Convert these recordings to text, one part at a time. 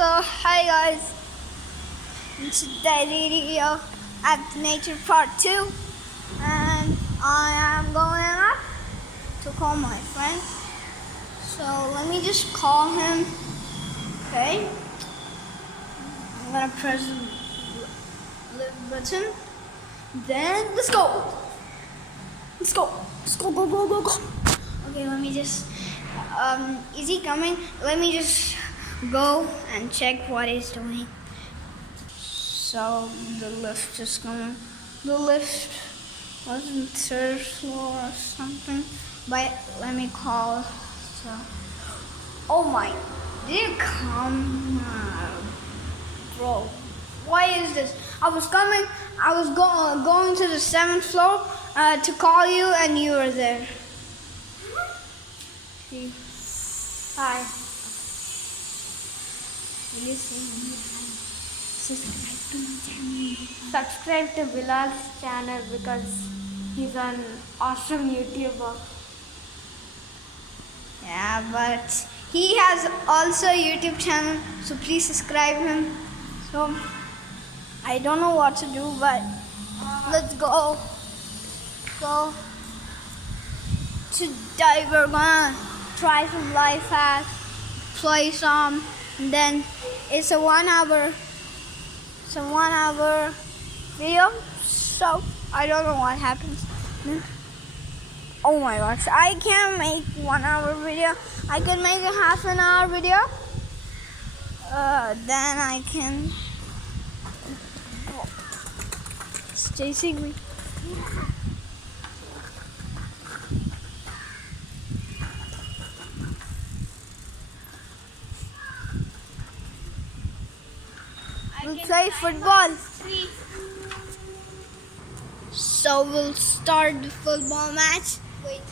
Hi guys, in today's video at Nature Part 2, and I am going up to call my friend. So let me just call him. Okay, I'm gonna press the lift button. Then let's go. Let's go. Let's go. Go. Go. Go. Go. Okay, let me just. Is he coming? Let me just go and check what he's doing. So the lift is coming. The lift wasn't third floor or something. But let me call. So, oh my! Did you come, bro? Why is this? I was coming. I was going to the 7th floor to call you, and you were there. See? Hi. Will you say hi? Subscribe to my channel. Subscribe to Bilal's channel because he's an awesome YouTuber. Yeah, but he has also a YouTube channel, so please subscribe him. So I don't know what to do, but let's go. So today we're gonna try some life hacks, play some, and then it's a 1 hour. It's a 1 hour video, so I don't know what happens. Oh my gosh, I can't make 1 hour video. I can make a half an hour video. Then I can. It's chasing me. We'll play football. So we'll start the football match. Wait.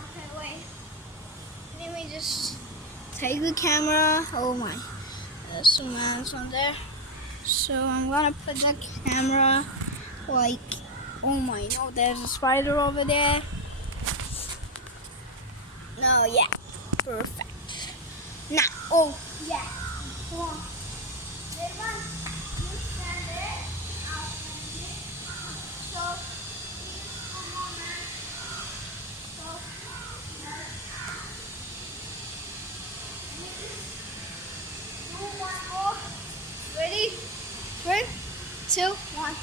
Okay, wait. Let me just take the camera. Oh my. There's some ants on there. So I'm gonna put the camera like, oh my, no, there's a spider over there. No, yeah, perfect. Now, oh, yeah, come on. Everyone, you stand there, I'll stand here. So, please, come on, man. So, let me just do one more. Ready? 3, 2, 1.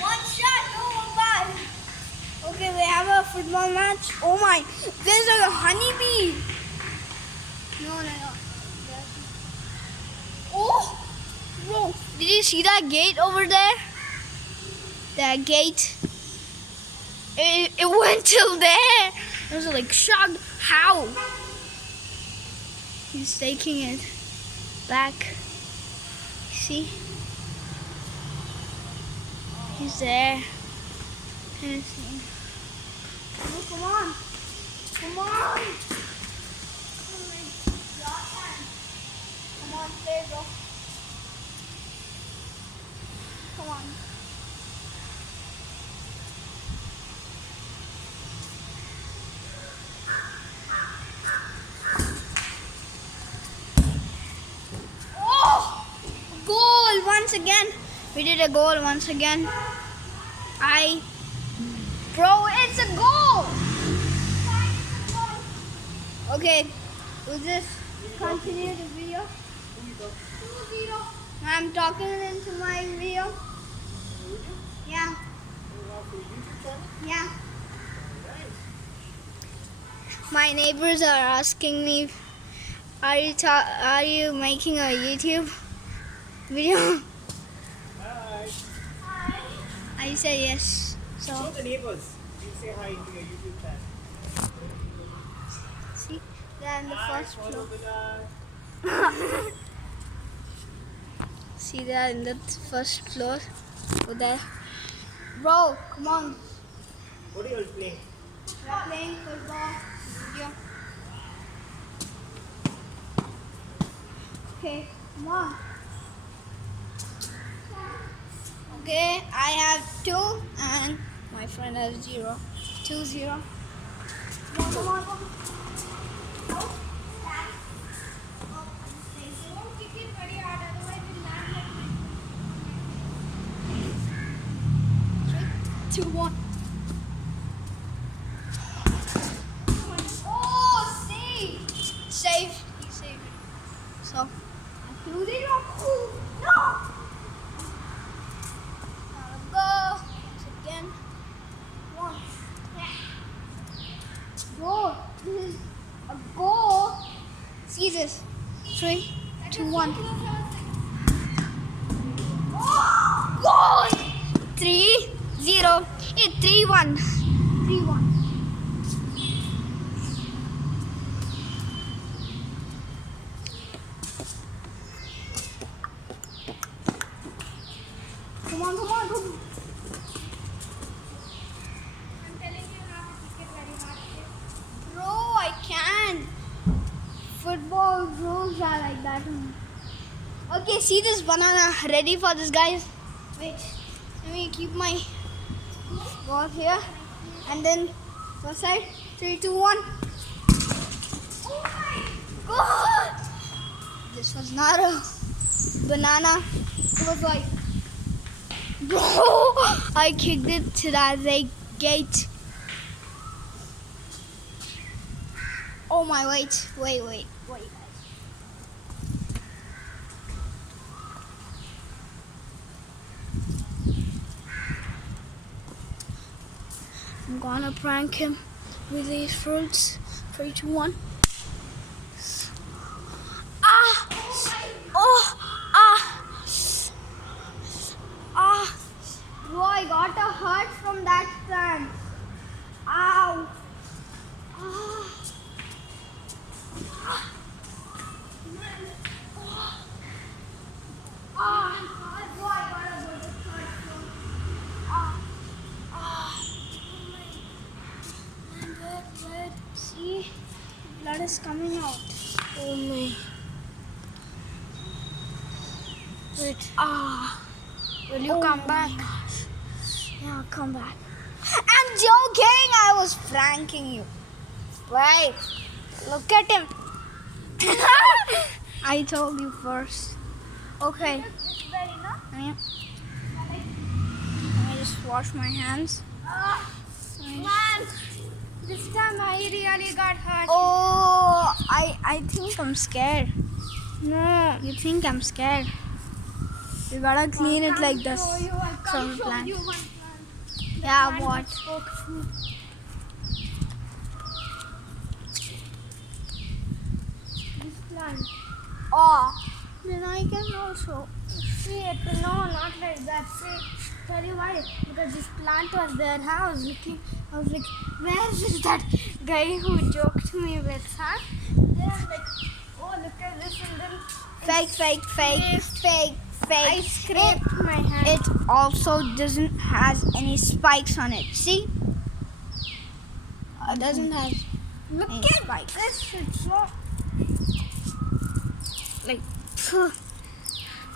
One shot, no one bad. Okay, we have a football match. Oh my, there's a honeybee. No. Oh, bro, did you see that gate over there? That gate. It went till there. I was like shocked. How? He's taking it back. See? He's there. Oh, come on. Come on. Come on, there you go. Come on. Oh! Goal once again. We did a goal once again. Bro, it's a goal! Okay, we'll just continue the video. 2-0. I'm talking into my video. Yeah. Yeah. My neighbors are asking me, are you making a YouTube video? Hi. I say yes. So Show the neighbors. You say hi to your YouTube channel. see, they're in the first Follow floor. Bilal. See, they're in the first floor. Over there. Bro, come on. What are you all playing? We're playing football. Video. Okay, come on. Okay, I have 2 and my friend has 0. 2, 0. Come on, come on, come on. Oh, that. Oh, they won't kick it very hard, otherwise it'll land like 3, 2, 1. Oh, save! Save. He saved it. So, I'm losing. Oh, no! Now let's go. Once again. One. Goal. This is a goal. See this. 3, 2, 1. Goal! 3, 0. 3, 1. 3, 1. Come on, come on, come on. I'm telling you not to kick it very hard. Bro, I can't. Football rules are like that. Okay, see this banana. Ready for this, guys? Wait, let me keep my ball here. And then, first side. 3, 2, 1. Oh my god! This was not a banana. It was like, bro, I kicked it to that gate. Oh my, wait. I'm gonna prank him with these fruits. 3, 2, 1. Ah! Oh! Ah! Bro, I got a hurt from that prank. Ow! Ah! See, blood is coming out. Oh my. Wait. Will you Oh come my back? Yeah, I'll come back. I'm joking. I was pranking you. Wait. Look at him. I told you first. Okay. Yeah. Let me just wash my hands. Man, this time I really got hurt. Oh, I think I'm scared. No, you think I'm scared? You gotta clean it like this from the plant. Yeah, what? This plant. Oh, then I can also. See it? No, not like that. See, tell you why? Because this plant was there. I was like, where is that guy who joked me with, huh? Then I was like, oh, look at this, and then Fake. I scraped my hand. It also doesn't has any spikes on it. See? It doesn't have Look any at spikes. this. It's so. Like,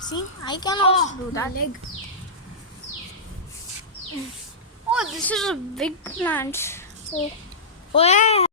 see? I can also do that. Leg. Oh, this is a big plant. Oh yeah.